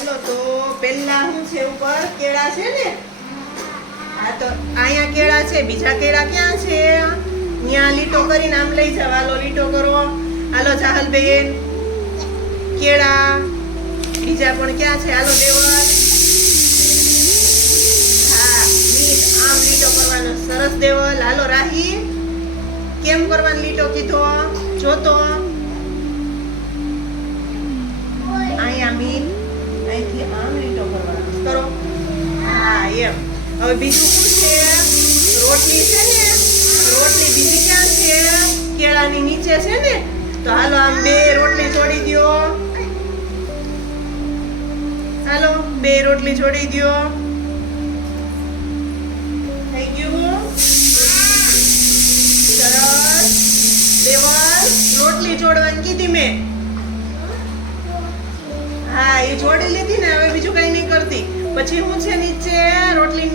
હાલો તો પેલા હું છે ઉપર? કેળા છે ને? હા તો અહીંયા કેળા છે, બીજા કેળા ક્યાં છે? ત્યાં લીટો કરીને આમ લઈ જાવ હાલો, લીટો કરો. હાલો ચાહલબેન કેળા. બીજા પણ ક્યાં છે? હાલો દેવલ હા આમ લીટો કરવાનો. સરસ દેવલ હાલો, રાહી. કેમ કરવાનો લીટો કીધો? જોતો. હવે બીજું છે? રોટલી છે ને? રોટલી બીજી ક્યાં છે? કેળાની નીચે છે ને? તો હાલો આમ બે રોટલી જોડી દ્યો હાલો, બે રોટલી જોડી દ્યો થઈ ગયું સરસ. દેવલ રોટલી જોડવાની કીધી મેં. હા, એ જોડી લીધી ને, હવે બીજું કઈ નહીં કરતી. પછી હું છે નીચે રોટલી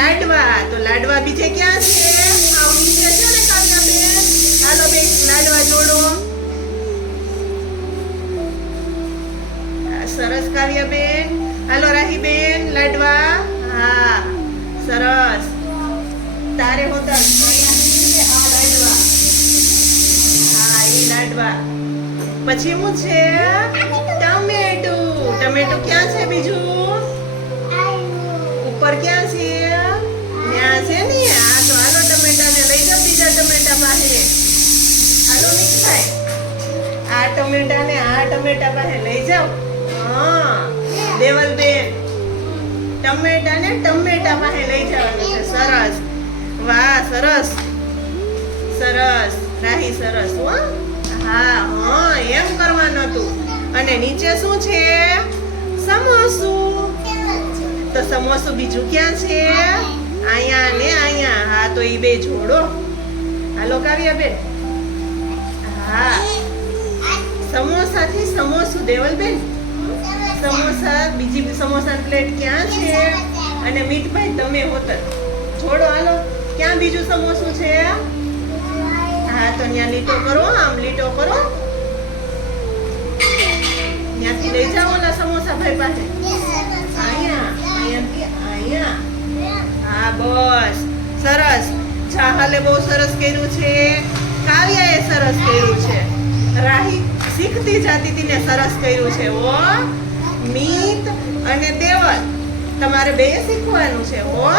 લાડવા. તો લાડવા બીજે ક્યાં છે? હાલો બેન, લાડવા જોડો. સરસ કાવ્ય બેન. હાલો રાહી બેન, લાડવા. હા, સરસ. તારે હોતા લાડવા હા, એ લાડવા. પછી હું છે? ટમેટું. ટમેટું ક્યાં છે બીજું? આ ટમેટાને આ ટમેટા પાસે લઈ જાઓ. હા, દેવલબેન, ટમેટાને ટમેટા પાસે લઈ જવાનું છે. સરસ. વાહ, સરસ. સરસ. રાહી, સરસ, હો. હા હા, એમ કરવાનું હતું. અને નીચે શું છે? સમોસું. તો સમોસું બીજું ક્યાં છે? અહીંયા ને અહીંયા. હા, તો એ બે જોડો. હાલો કાવ્યા બેન હા. સમોસાથી સમોસું દેવલબેન સમોસા, બીજી સમોસા પ્લેટ ક્યાં છે? અને મીઠભાઈ તમે હોતર છોડો હાલો. ક્યાં બીજું સમોસું છે? હા, તો ત્યાં લીટો કરો, આમ લીટો કરો. ત્યાંથી લઈ જાઓ ના સમોસા ભાઈ પાસે. અહીંયા અહીંયા. હા, બસ. સરસ. ચાહલે બહુ સરસ કર્યું છે. કાવ્યાએ સરસ કર્યું શીખતી જાતી હતી ને સરસ કર્યું છે ઓ મીત અને દેવલ તમારે બે શીખવાનું છે હો.